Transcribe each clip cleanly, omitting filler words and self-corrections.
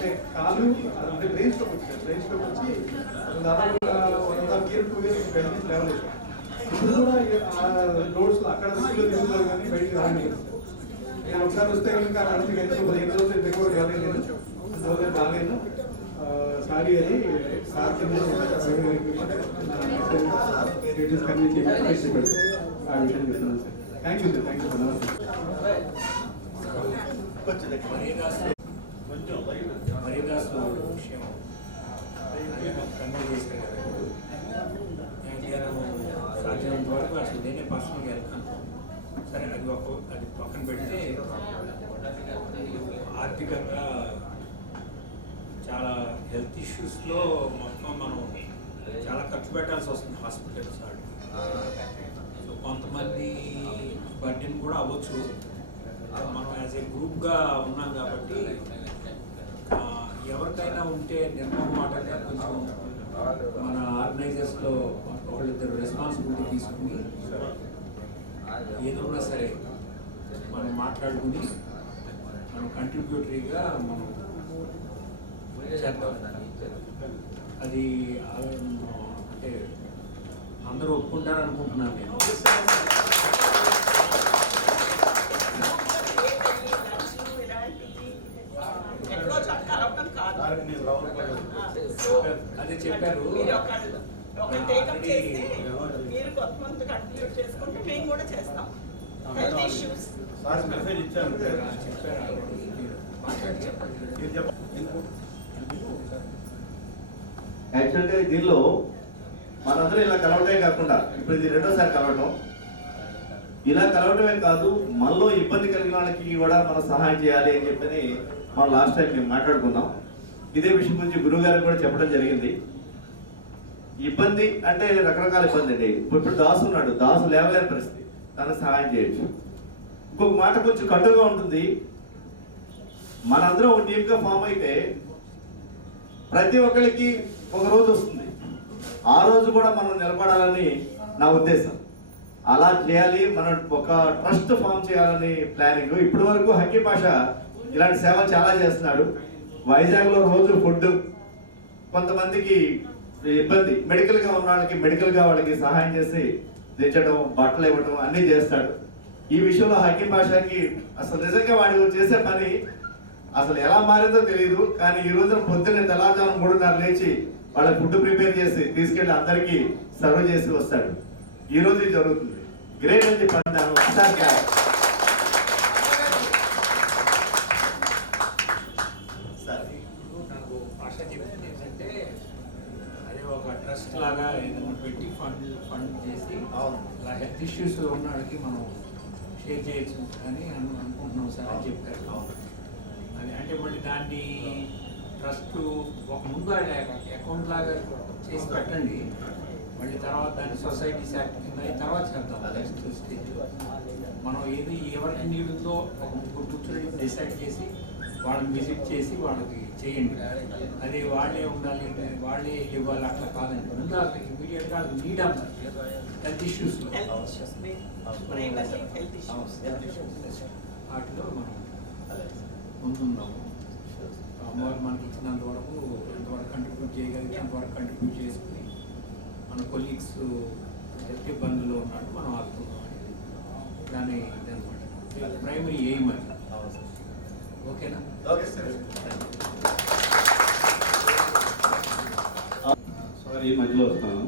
అంటే కాలు అంటే బ్రెయిన్ స్ట్రోక్ వచ్చింది. బ్రెయిన్ స్ట్రోక్ వచ్చి దాదాపుగా 1.5 year 2 years బయట ట్రావెల్ చేశాను. ఇప్పుడు కూడా రోడ్స్లో అక్కడ తిరుగుతున్నారు కానీ బయటికి రాలేదు. నేను ఒకసారి వస్తే కనుక అక్కడికి వెళ్తే 15 రోజులు దగ్గర కూడా రాలేను. సారీ అది సార్ కింద thank you sir. Thank you. Haridasu విషయం కన్వే చేశారు. సాధ్యమైనంత వరకు అసలు నేనే పర్సనల్గా వెళ్తాను. సరే అది పక్కన పెడితే ఆర్థికంగా చాలా హెల్త్ ఇష్యూస్లో మొత్తం మనం చాలా ఖర్చు పెట్టాల్సి వస్తుంది హాస్పిటల్స్ వాడికి. సో కొంతమంది బర్డెన్ కూడా అవ్వచ్చు. మనం యాజ్ ఏ గ్రూప్గా ఉన్నాం కాబట్టి ఎవరికైనా ఉంటే నిర్మమాటంగా కొంచెం మన ఆర్గనైజర్స్లో ఒకళ్ళిద్దరు రెస్పాన్సిబిలిటీ తీసుకుని ఏదో కూడా సరే మనం మాట్లాడుకుని మనం కంట్రిబ్యూటరీగా మనం చేద్దాం. అది అంటే అందరూ ఒప్పుకుంటారు అనుకుంటున్నాను నేను. అదే చెప్పారు. యాక్చువల్గా దీనిలో మనందరూ ఇలా కలవటమే కాకుండా ఇప్పుడు ఇది రెండోసారి కలవటం. ఇలా కలవటమే కాదు, మనలో ఇబ్బంది కలిగిన వాళ్ళకి కూడా మనం సహాయం చేయాలి అని చెప్పని మనం లాస్ట్ టైం మేము మాట్లాడుకున్నాం. ఇదే విషయం గురించి గురువు గారికి కూడా చెప్పడం జరిగింది. ఇబ్బంది అంటే రకరకాల ఇబ్బంది అండి. ఇప్పుడు దాసు ఉన్నాడు, దాసు లేవలేని పరిస్థితి, తనకు సహాయం చేయొచ్చు. ఇంకొక మాట కొంచెం కట్టుగా ఉంటుంది. మనందరం ఒక టీమ్గా ఫామ్ అయితే ప్రతి ఒక్కరికి ఒక రోజు వస్తుంది. ఆ రోజు కూడా మనం నిలబడాలని నా ఉద్దేశం. అలా చేయాలి, మనం ఒక ట్రస్ట్ ఫామ్ చేయాలని ప్లానింగ్. ఇప్పటి వరకు హకీం పాషా ఇలాంటి సేవలు చాలా చేస్తున్నాడు. వైజాగ్లో రోజు ఫుడ్, కొంతమందికి ఇబ్బంది మెడికల్గా ఉన్న వాళ్ళకి మెడికల్గా వాళ్ళకి సహాయం చేసి తెచ్చడం, బట్టలు ఇవ్వడం అన్నీ చేస్తాడు. ఈ విషయంలో హకీం పాషాకి అసలు నిజంగా వాడు చేసే పని అసలు ఎలా మారిందో తెలియదు. కానీ ఈ రోజున పొద్దున్నే తెల్లవారుజామున 3:30 లేచి వాళ్ళకి ఫుడ్ ప్రిపేర్ చేసి తీసుకెళ్ళి అందరికీ సర్వ్ చేసి వస్తాడు. ఈ రోజు ఇది జరుగుతుంది. గ్రేట్ అని చెప్పి అంటాను. నాకు భాష చెప్పింది ఏంటంటే అదే ఒక ట్రస్ట్ లాగా ఏదైనా పెట్టి ఫండ్ చేసి ఇలా హెల్త్ ఇష్యూస్ ఉన్న వాళ్ళకి మనం షేర్ చేయొచ్చు అని అనుకుంటున్నాం సార్ అని చెప్పారు. అది అంటే మళ్ళీ దాన్ని ట్రస్ట్ ఒక ముందు అకౌంట్ లాగా చేసి పెట్టండి, మళ్ళీ తర్వాత దాన్ని సొసైటీస్ యాక్ట్ కింద అయిన తర్వాత చేద్దాం. నెక్స్ట్ స్టేజ్ మనం ఏది ఎవరికి నీడుందో ఒక ముగ్గురు కూర్చొని డిసైడ్ చేసి వాళ్ళని విజిట్ చేసి వాళ్ళకి చేయండి. అది వాళ్ళే ఉండాలి, వాళ్ళే ఇవ్వాలి అట్లా కాదండి. ముందు అసలు ఇమీడియట్గా నీడ్ అన్నారు హెల్త్ ఇష్యూస్లో వాటిలో మనం ముందున్నాము. అమ్మవారు మనకి ఇచ్చినంత వరకు ఎంతవరకు కంట్రిబ్యూట్ చేయగలిగితే అంతవరకు కంట్రిబ్యూట్ చేసుకుని మన కొలీగ్స్ హెల్త్ ఇబ్బందుల్లో ఉన్నాడు మనం ఆపుతున్నాం అనేది దాని ఇదనమాట ప్రైమరీ ఎయిమ్ అది. ఓకేనా? సారీ, ఈ మధ్యలో వస్తాను.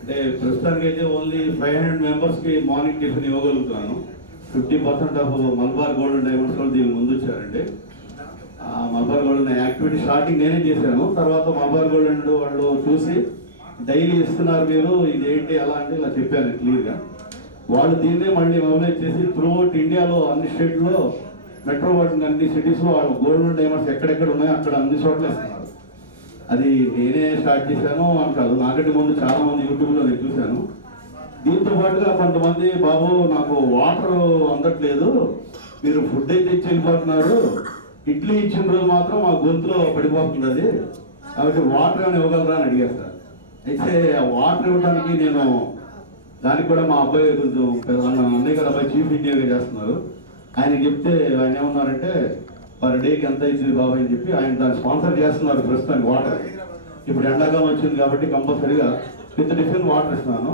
అంటే ప్రస్తుతానికి అయితే ఓన్లీ 500 మెంబర్స్కి మార్నింగ్ టిఫిన్ ఇవ్వగలుగుతున్నాను. 50% off Malabar gold and diamonds వాళ్ళు దీనికి ముందు వచ్చారండి. మల్బార్ గోల్డ్ యాక్టివిటీ స్టార్టింగ్ నేనే చేశాను. తర్వాత మల్బార్ గోల్డ్ అండ్ వాళ్ళు చూసి డైలీ ఇస్తున్నారు మీరు, ఇదేంటి అలా అంటే ఇలా చెప్పాను క్లియర్గా. వాళ్ళు దీన్నే మళ్ళీ మొబైలైజ్ చేసి త్రూఅవుట్ ఇండియాలో అన్ని స్టేట్లో మెట్రోపాలిటన్ అన్ని సిటీస్లో వాళ్ళు గోల్డ్ అండ్ డైమండ్స్ ఎక్కడెక్కడ ఉన్నాయో అక్కడ అన్ని చోట్ల ఇస్తున్నారు. అది నేనే స్టార్ట్ చేశాను అంటారు. నాకంటే ముందు చాలా మంది యూట్యూబ్లో నేను చూశాను. దీంతో పాటుగా కొంతమంది బాబు నాకు వాటర్ అందట్లేదు, మీరు ఫుడ్ అయితే ఇచ్చి వెళ్ళిపోతున్నారు, ఇడ్లీ ఇచ్చిన రోజు మాత్రం మా గొంతులో పడిపోతుంది అది, కాబట్టి వాటర్ ఏమైనా ఇవ్వగలరా అని అడిగేస్తారు. అయితే ఆ వాటర్ ఇవ్వడానికి నేను దానికి కూడా మా అబ్బాయి కొంచెం అన్నయ్య గారు అబ్బాయి చీఫ్ ఇంజనీర్గా చేస్తున్నారు. ఆయన చెప్తే ఆయన ఏమన్నారంటే పర్ డేకి ఎంత అవుతుంది బాబు అని చెప్పి ఆయన దాన్ని స్పాన్సర్ చేస్తున్నారు ప్రస్తుతానికి వాటర్. ఇప్పుడు ఎండాకాలం వచ్చింది కాబట్టి కంపల్సరీగా విత్ టిఫిన్ వాటర్ ఇస్తున్నాను.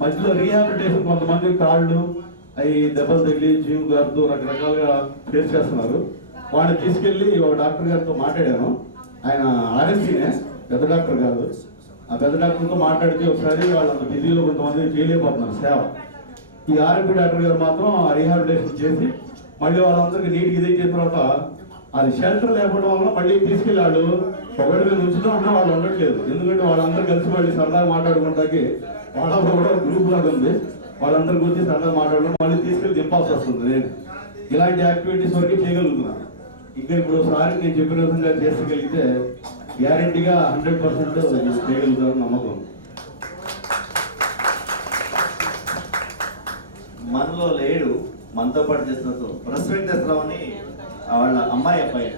మధ్యలో రీహాబిలిటేషన్ కొంతమంది కాళ్ళు అవి దెబ్బలు తగిలి జీవ్ గారితో రకరకాలుగా ఫేస్ చేస్తున్నారు. వాడిని తీసుకెళ్ళి ఒక డాక్టర్ గారితో మాట్లాడాను. ఆయన ఆర్ఎంసీనే, పెద్ద డాక్టర్ కాదు. ఆ పెద్ద డాక్టర్తో మాట్లాడితే ఒకసారి వాళ్ళంత బిజీలో కొంతమంది చేయలేకపోతున్నారు సేవ. ఈ ఆర్ఎంపీ డాక్టర్ గారు మాత్రం రీహాబిలిటేషన్ చేసి మళ్ళీ వాళ్ళందరికీ నీట్గా ఇదే చేసిన తర్వాత అది షెల్టర్ లేకపోవడం వల్ల మళ్ళీ తీసుకెళ్ళాడు. ఒకటి మీద ఉంచుతాం అన్నా వాళ్ళు ఉండట్లేదు. ఎందుకంటే వాళ్ళందరూ కలిసి మళ్ళీ సరదాగా మాట్లాడుకుంటాకి వాళ్ళలో కూడా గ్రూప్ లాగా ఉంది. వాళ్ళందరికీ వచ్చి సరదాగా మాట్లాడడం మళ్ళీ తీసుకెళ్ళి దింపాల్సి వస్తుంది. నేను ఇలాంటి యాక్టివిటీస్ వరకు చేయగలుగుతున్నాను. ఇంకా ఇప్పుడు సారి నేను చెప్పిన విధంగా చేసగలిగితే గ్యారంటీగా 100% చేయగలుగుతాను నమ్మకం. మనలో లేడు, మనతో పాటు చేస్తున్న ప్రెస్ వెంకటేశ్వరరావు అని వాళ్ళ అమ్మాయి అబ్బాయి.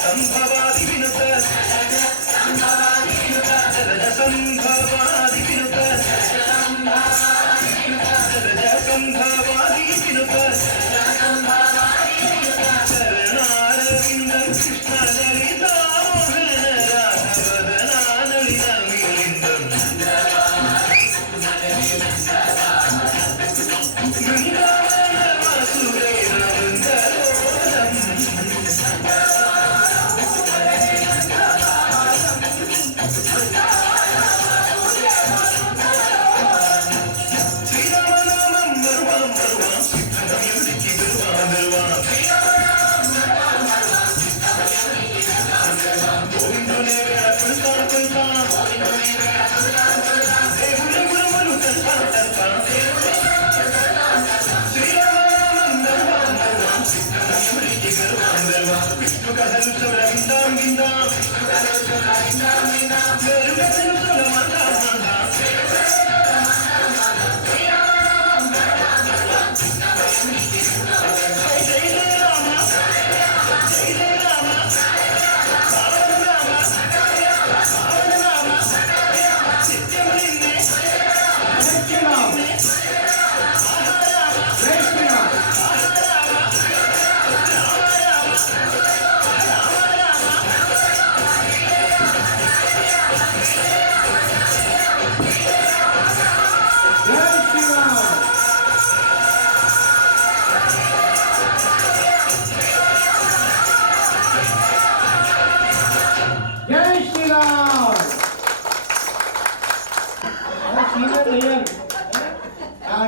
సంభవాది వినుత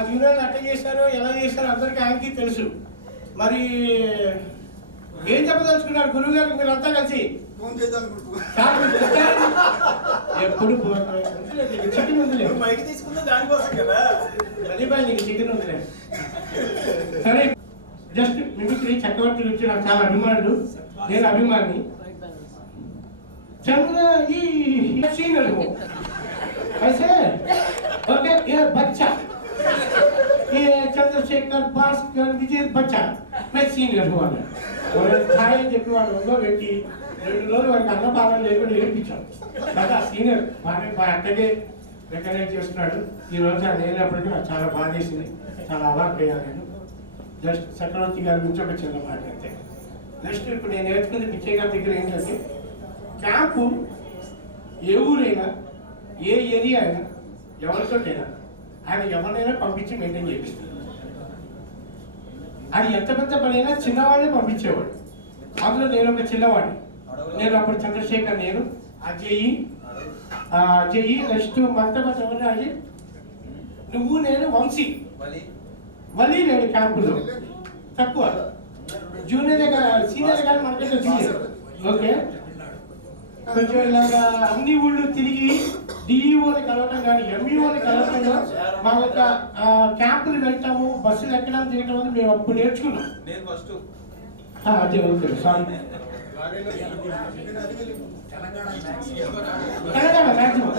జూనియర్ అట్ట చేశారో ఎలా చేశారో అందరికీ ఆయనకి తెలుసు. మరి ఏం చెప్పదలుచుకున్నారు గురువు గారికి మీరంతా కలిసి? ఎప్పుడు చికెన్ ఉందిలే, మైకి తీసుకుందా దానికోసం కదా, అలీబాయ్ నీకు చికెన్ ఉందిలే. సరే, జస్ట్ మిమిక్రీ చక్రవర్తి గురించి నాకు చాలా అభిమానులు, నేను అభిమాని. चंद्र ये सीनियर हो ऐसे ओके, ये बच्चा ये चंद्रशेखर भास्कर विजय बच्चा मैं सीनियर हुआ मैं और थाई చెప్పేవాడు ఒక వ్యక్తి 2 రోజులు వరకు అన్న బాగా లేకుండా ఏడిపించాడు కదా. సీనియర్ బాగా అట్టగే రికగ్నైజ్ చేస్తున్నాడు. ఈ రోజు ఆయన వెళ్ళినప్పటికీ నాకు చాలా బాధ వేసింది, చాలా అవాక్ అయ్యాను నేను. జస్ట్ చక్రవర్తి గారి గురించి ఒక చిన్న మాట అంతే. నెక్స్ట్ ఇప్పుడు నేను నేర్చుకున్న పిచ్చయ్య గారి దగ్గర ఏంటంటే, క్యాంపు ఏ ఊరైనా ఏ ఏరియా అయినా ఎవరితోటైనా ఆయన ఎవరినైనా పంపించి మెయింటైన్ చేపిస్తారు. అది ఎంత పెద్ద పనైనా చిన్నవాడినే పంపించేవాడు. అందులో నేను ఒక చిన్నవాడిని. నేను అప్పుడు చంద్రశేఖర్, నేను అజయ్ నెక్స్ట్ మంతపతి ఎవరు అది నువ్వు నేను వలి లేడు క్యాంపులో తక్కువ. జూనియర్ సీనియర్ కానీ మనకంటే జూనియర్. ఓకే, కొంచెం ఇలాగా అన్ని ఊళ్ళు తిరిగి డిఈఓని కలవటం కానీ ఎంఈఓని కలవటంలో మా యొక్క క్యాంపులు వెళ్తాము, బస్సులు ఎక్కడం దిగటం అని మేము అప్పుడు నేర్చుకున్నాం. అదే ఓకే, సారీ. తెలంగాణ మ్యాక్సిమం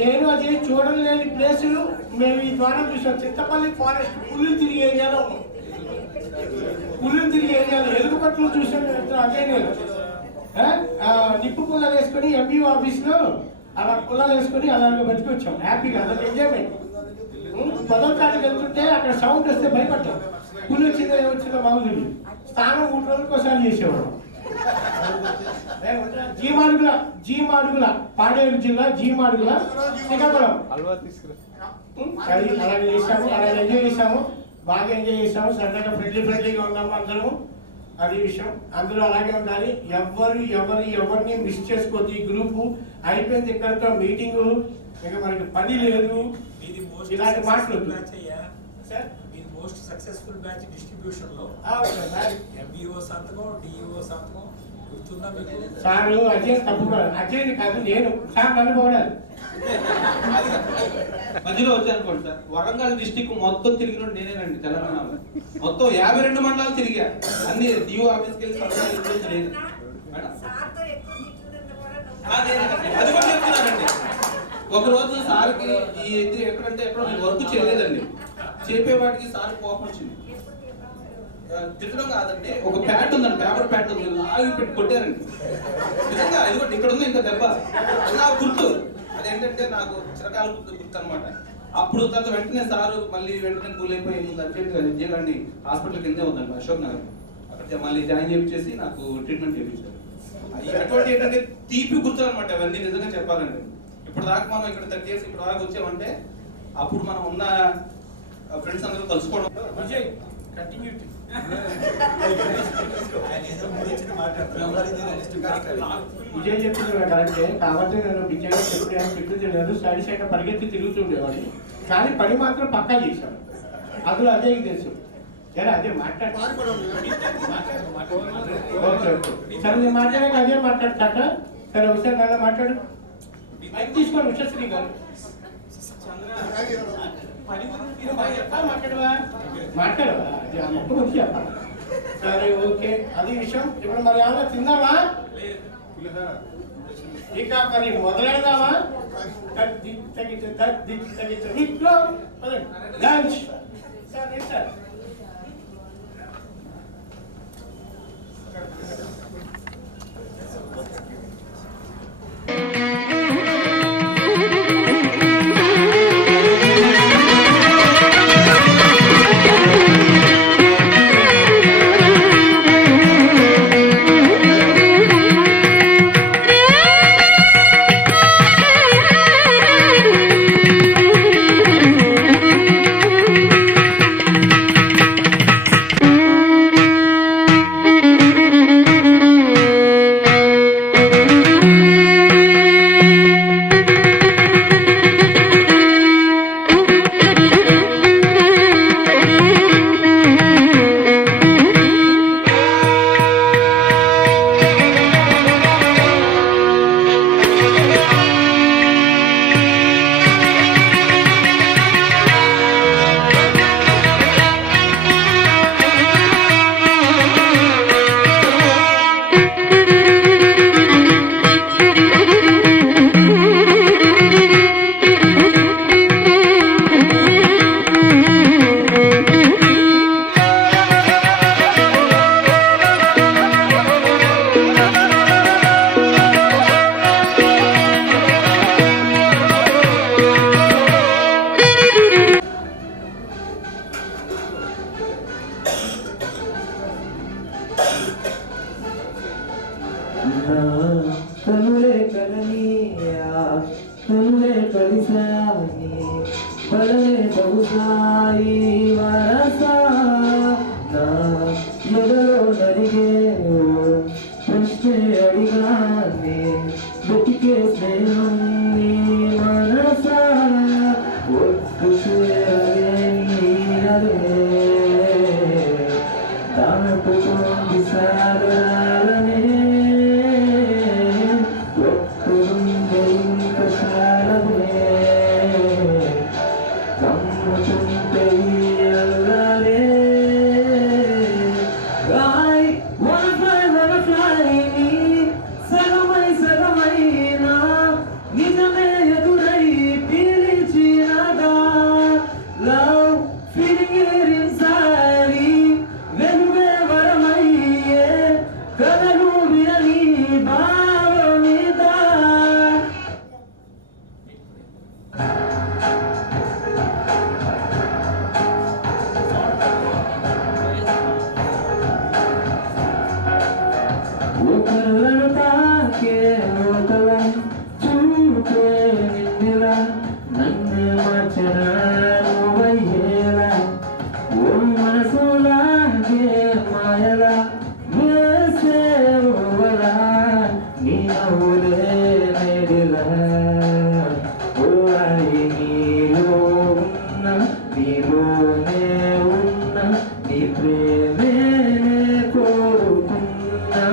నేను అది చూడలేని ప్లేసులు మేము ఈ ద్వారా చూసాం. చింతపల్లి ఫారెస్ట్ పుల్లు తిరిగి ఏరియాలో ఉన్నాం. పుల్లు తిరిగి ఏరియాలో ఎలుగుపట్లు చూసాను. అదే నేను నిప్పు పుల్లలు వేసుకొని ఎంఈఓ ఆఫీస్ లో అలా పుల్లలు వేసుకొని అలాగే బతికి వచ్చాం హ్యాపీగా. అదొక ఎంజాయ్మెంట్. 10వ తారీఖు వెళ్తుంటే అక్కడ సౌండ్ వస్తే భయపడ్డాం. పుల్లు వచ్చిందో ఏమొచ్చిందో మామూలు స్నానం 3 రోజులకు ఒకసారి చేసేవాడు. జీమాడుగుల పాడేరు జిల్లా జీమాడుగుల శ్రీకాకుళం అలాగే చేసాము. అలాగే ఎంజాయ్ చేసాము, బాగా ఎంజాయ్ చేసాము. సరదాగా ఫ్రెండ్లీగా ఉన్నాము అందరము. అది విషయం. అందరూ అలాగే ఉండాలి. ఎవరిని మిస్ చేసుకోవద్దు. ఈ గ్రూపు అయిపోయింది ఇక్కడతో మీటింగు, ఇక మనకి పని లేదు, ఇలాంటి మాట్లాడదు. మోస్ట్ సక్సెస్ఫుల్ బ్యాచ్ డిస్ట్రిబ్యూషన్ లో ఎంబీఓ సంతకం, డిఈఓ సంతకం గుర్తుందా మీకు? సారు అజయ్ తప్పుకోవాలి. అజయ్ కాదు నేను, సార్ నన్ను పోడాలి. మధ్యలో వచ్చానుకోండి సార్, వరంగల్ డిస్టిక్ మొత్తం తిరిగిన నేనేనండి. తెలంగాణలో మొత్తం 52 మండలాలు తిరిగా. అన్ని డిఓ ఆఫీస్కి వెళ్ళి లేదు మేడం, అది కూడా చెప్తున్నానండి. ఒకరోజు సార్కి ఈ ఎక్కడంటే ఎక్కడో వర్క్ చేయలేదండి, చెప్పేవాటికి సార్ కోపం వచ్చింది. తిట్టడం కాదండి, ఒక ప్యాట్ ఉందండి, పేపర్ ప్యాట్ ఉంది, లాగి పెట్టి కొట్టారండి. నిజంగా ఇది కూడా ఇక్కడ ఉంది ఇంకా దెబ్బ. నాకు గుర్తు అదేంటంటే నాకు చిరకాల గుర్తు అనమాట. అప్పుడు తర్వాత వెంటనే సారు మళ్ళీ వెంటనే కూల్ అయిపోయి అర్జెంట్గా విజయగాడిని హాస్పిటల్ కిందే ఉందండి అశోక్ నగర్, అక్కడ మళ్ళీ జాయిన్ చేయించేసి నాకు ట్రీట్మెంట్ చేయించారు. అటువంటి ఏంటంటే తీపి గుర్తులు అనమాట అవన్నీ. నిజంగా చెప్పాలండి, ఇప్పుడు దాకా మనం ఇక్కడ 30 years ఇప్పుడు దాకా వచ్చామంటే అప్పుడు మనం ఉన్న ఫ్రెండ్స్ అందరూ కలుసుకోవడం. విజయ్ కంటిన్యూటీ విజయ్ చెప్పింది కరెక్టే. కాబట్టి నేను విజయ్ చెప్పింది లేదు, స్టడీ సైడ్ పరిగెత్తి తిరుగుతుండేవాడిని. కానీ పని మాత్రం పక్కా చేశాను. అందులో అదే తెలుసు. సరే అదే మాట్లాడు. ఓకే ఓకే సరే, నేను మాట్లాడాక అదే మాట్లాడతాక. సరే ఒకసారి నాన్న మాట్లాడు. మైక్ తీసుకోండి ఉషశ్రీ గారు. పని గురించి మీరు బాగా ఎట్లా చెప్పాలి. మాట్లాడవా అది ఆ మొక్క గురించి చెప్పాలి. సరే ఓకే అది విషయం. ఇప్పుడు మరి ఏమన్నా తిందామా? ఇక మరి మొదలెడదామా? ఇంట్లో లంచ్. సరే సార్. కనులే కదలియా కనులే కలిసాయి బలమే బహుశాయి వరసా నా ఎదలో నడిగే ప్రశ్నే అడిగానే వెతికే స్నేహం నీ మనసా ఒట్టు చేరలేని అదే దాటుతోంది సాగరాలనే ఒకళ్ళను తాకే లోకల చూపే నిన్నెలా నన్నే మార్చిన నువ్వయ్యేలా ఓ మనసులాగే మాయలా వేసే ఊవలా నీ నవ్వులే నేడిలా ఓ అయి నీలో ఉన్న నీలోనే ఉన్న నీ ప్రేమే కోరుకున్నా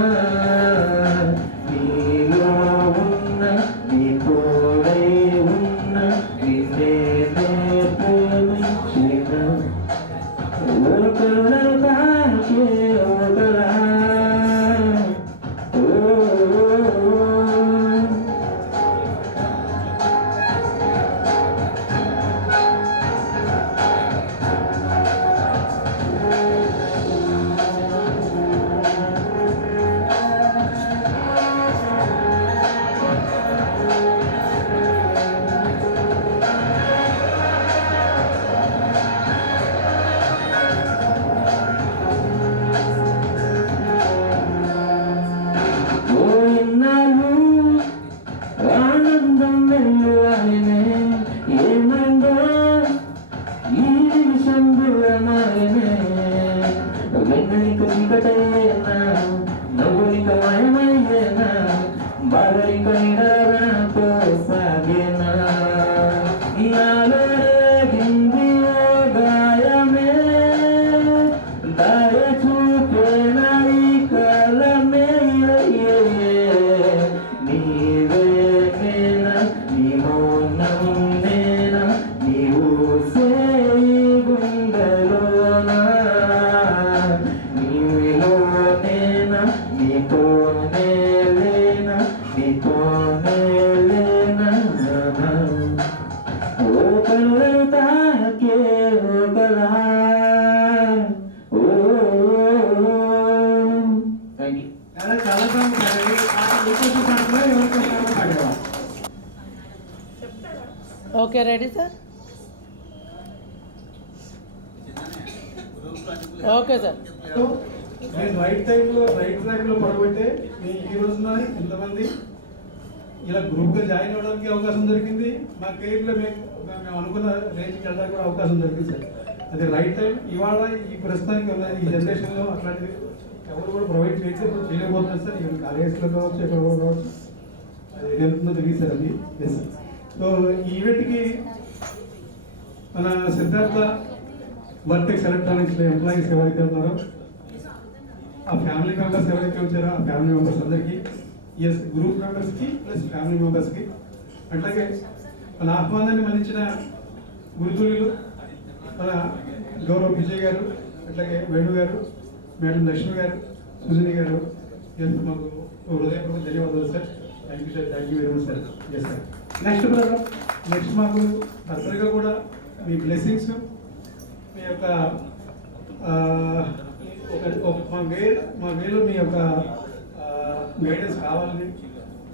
చాలా చాలా బాగుంది. ఎవరికోసం పాడేవా? Okay ready sir. Okay sir. So నేను రైట్ టైంలో రైట్ ట్రాక్లో పడబట్టే నేను ఈ రోజున ఇంతమంది ఇలా గ్రూప్గా జాయిన్ అవ్వడానికి అవకాశం దొరికింది. మా కెరీర్లో మేము అనుకున్న రేంజ్కి వెళ్ళడానికి కూడా అవకాశం దొరికింది సార్. అది రైట్ టైం. ఇవాళ ఈ ప్రస్తుతానికి ఉన్న ఈ జనరేషన్లో అట్లాంటివి ఎవరు కూడా ప్రొవైడ్ చేయలేకపోతున్నారు సార్. ఈవెన్ కాలేజెస్లో కావచ్చు, ఎక్కడ కూడా కావచ్చు. అది ఎంతుందో తెలియదు సార్ అది. Yes sir. సో ఈ ఈవెంట్కి మన సిద్ధార్థ వర్టెక్స్ ఎలక్ట్రానిక్స్లో ఎంప్లాయీస్ ఎవరైతే ఉన్నారో ఆ ఫ్యామిలీ మెంబర్స్ ఎవరైతే వచ్చారో ఆ ఫ్యామిలీ మెంబర్స్ అందరికీ, ఎస్ గ్రూప్ మెంబర్స్కి ప్లస్ ఫ్యామిలీ మెంబర్స్కి, అట్లాగే మన ఆహ్వానాన్ని మన్నించిన గురుతులు మన గౌరవ విజయ్ గారు, అట్లాగే వేణు గారు, మేడం లక్ష్మి గారు, సుజని గారు, ఎస్ మాకు హృదయపూర్వక ధన్యవాదాలు sir. Thank you sir. Thank you very much sir. Yes sir. Next brother, next మాకు తప్పనిగా కూడా మీ బ్లెస్సింగ్స్, మీ యొక్క మా వేలో మీ యొక్క గైడెన్స్ కావాలని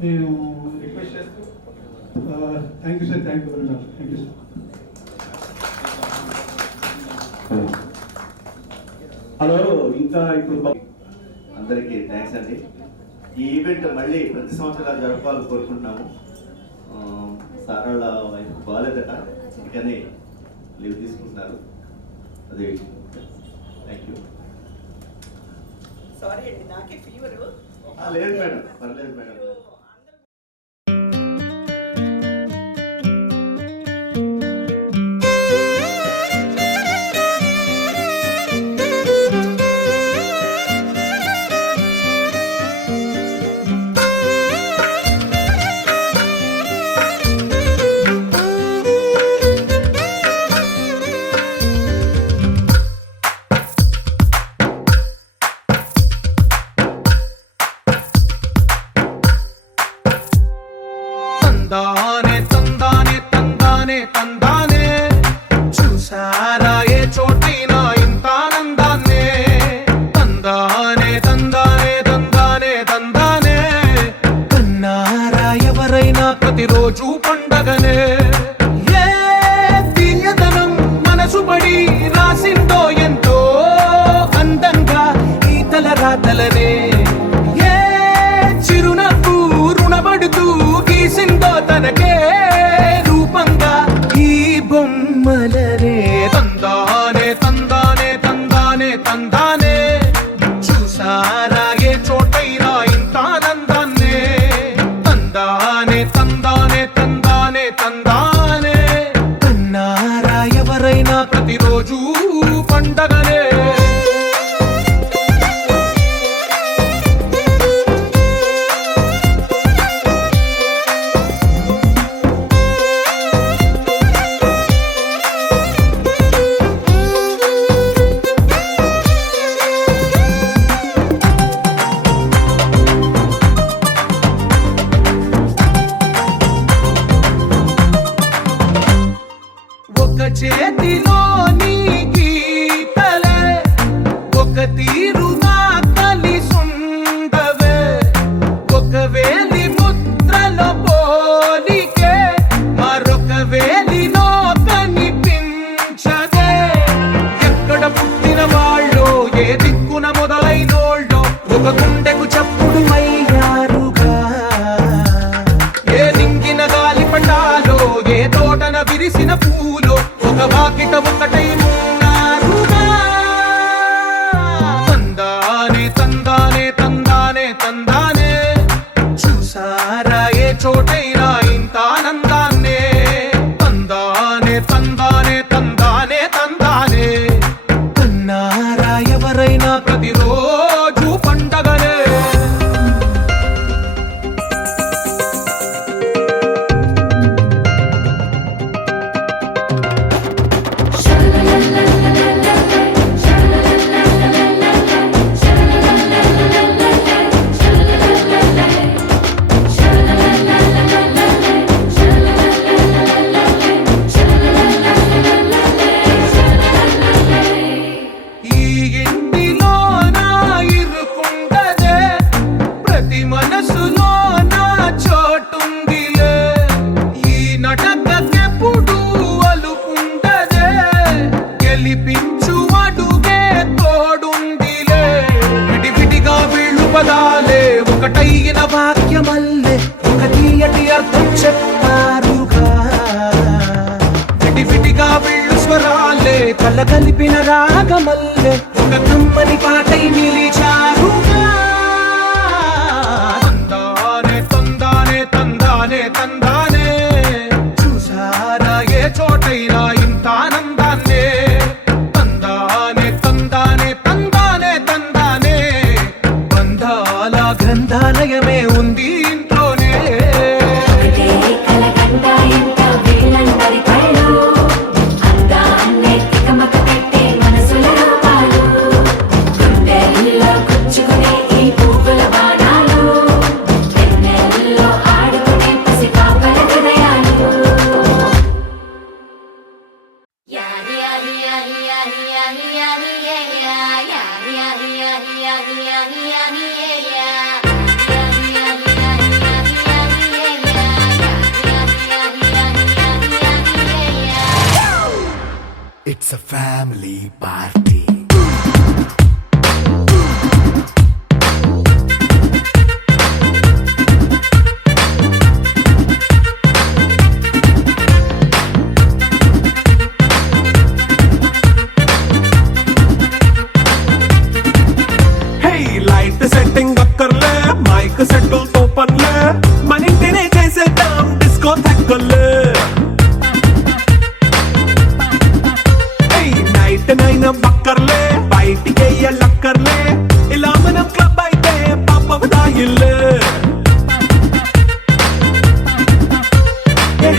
నేను రిక్వెస్ట్ చేస్తూ thank you sir. Thank you very much. Thank you sir. Hello, ఇంకా ఇప్పుడు అందరికీ థ్యాంక్స్ అండి. ఈ ఈవెంట్ మళ్ళీ ప్రతి సంవత్సరాలు జరపాలని కోరుకుంటున్నాము. సార్ వాళ్ళ వైఫ్ బాగాలేదట, అందుకని లీవ్ తీసుకుంటున్నారు. అదే థ్యాంక్ యూ. సారీ అండి, నాకే ఫీవరు. లేదు మేడం, పర్లేదు మేడం. తందానే తందానే తందానే తందానే, చూసారా ఏ చోటైనా ఇంత ఆనందాన్నే. తందానే తందానే తందానే తందానే, కన్నారా ఎవరైనా ప్రతిరోజు పండగనే. ఏ తీయదనం మనసు పడి రాసిందో ఎంతో అందంగా ఈ తల రాతలనే. ఏ చిరునవ్వు రుణపడుతూ గీసిందో తనకే రూపంగా ఈ బొమ్మలనే. తందానే తందానే తందానే తందానే, చూసారా ఏ చోటైనా ఇంత ఆనందాన్నే. తందానే తందానే తందానే తందానే, కన్నారా ఎవరైనా ప్రతిరోజు పండగనే. ఒక చేతిలో నీ గీతలే, ఒక తీరుగా కలిసుండవే. ఒక వేలి ముద్రలో పోలికే మరొక వేలిలో కనిపించదే. ఎక్కడ పుట్టిన వాళ్ళో, ఏ దిక్కున మొదలైనోళ్ళో, ఒక గుండెకు చప్పుడు అయ్యారుగా. ఏ నింగిన గాలి పటాలో, ఏ తోటన విరిసిన పూలో, ఒక వాకిట ఒకటై ఉన్నారుగా. తందానే తందానే తందానే తందానే, చూసారా ఏ చోటైనా ఇంత ఆనందాన్నే. తందానే తందానే తందానే తందానే, కన్నారా ఎవరైనా ప్రతిరోజు పండగనే. ఒకటైన వాక్యమల్లే ఒక తీయటి అర్థం చెప్పారుగా విడివిడిగా వెళ్ళు స్వరాలే కల కలిపిన రాగమల్లే ఒక కమ్మని పాటై నిలిచారుగా తందానే తందానే తందానే తందానే చూసారా ఏ చోటైనా ఇంత ఆనందాన్నే తందానే తందానే తందానే తందానే బంధాల గ్రంథాలయమే ఉంది ఇంట్లోనే It's a family party. Hey, light setting అక్కర్లే మైక్ సెట్టులతో పనులే మన ఇంటినే చేసేద్దాం డిస్కో థక్కర్లే నైనా బక్కర్లే బయటికి లక్కర్లే ఇలా మనం క్లబ్ అయితే పాపదాయిల్లే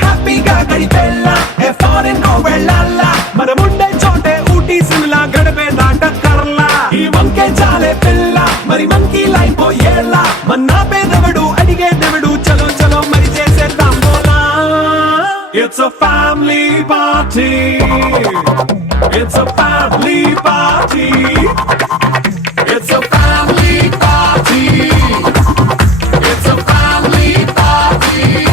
హ్యాపీగా గడిపెళ్ళా ఏ ఫారెన్ నో వెళ్ళాలా మనం ఉండే చోటే ఊటీ సిమ్లా గడిపే దాటక్కర్లా ఈ వంకే చాలే పిల్ల మరి మంకీ లైఫ్ ఏళ్ళ మన్నా పేదవడు అడిగే దేవుడు చలో చలో మరి చేసేద్దాం బోలా it's a family party It's a family party. It's a family party. It's a family party.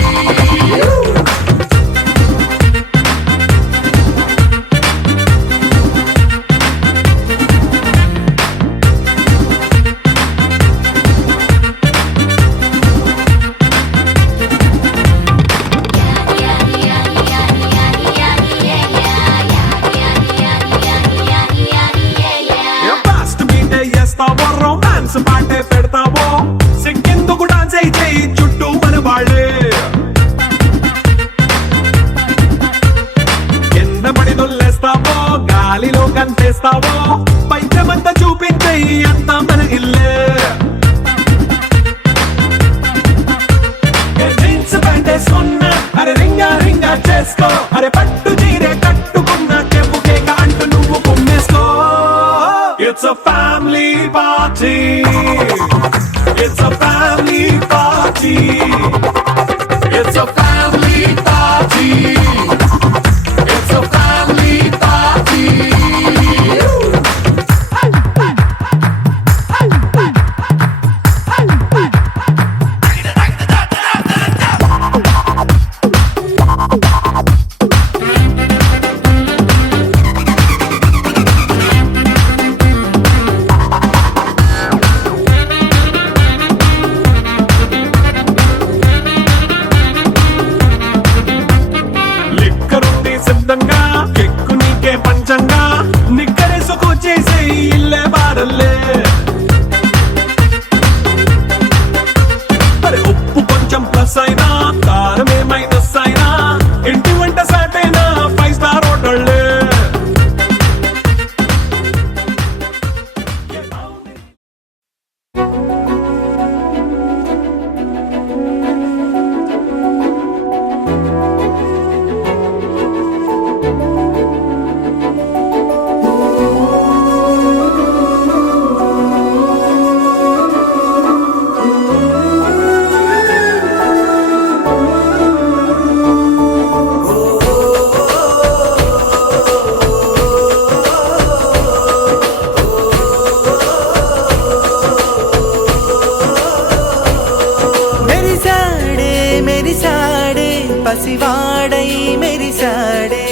Romance పాటే పెడతావో సిక్కిందుకు డాన్స్ అయి చేయి చుట్టూ మన వాళ్ళే కింద పడి దొల్లేస్తావో గాలిలో కంటేస్తావో పైద్యమంతా చూపించేయి అంతా మన ఇల్లే జీన్స్ ప్యాంటేసుకున్నా అరే రింగా రింగా చేసుకో అరే పట్టు చీరే కట్టుకున్న కెప్పు కేక అంటూ నువ్వు కుమ్మేసుకో It's a family party. It's a family party. It's a family party. It's a family party. పంచంగా నిక్కరేసుకు చేసే ఇల్లే బారల్లే అరే ఉప్పు కొంచెం ప్లస్ అయినా కారమే మైనస్ అయినా ఇంటి వంట సాటైనా 5 స్టార్ హోటళ్ళే పసివాడై మెరిసాడే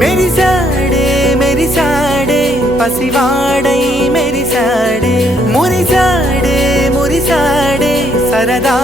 మెరిసాడే మెరిసాడే పసివాడై మెరిసాడే మురిసాడే మురిసాడే సరదా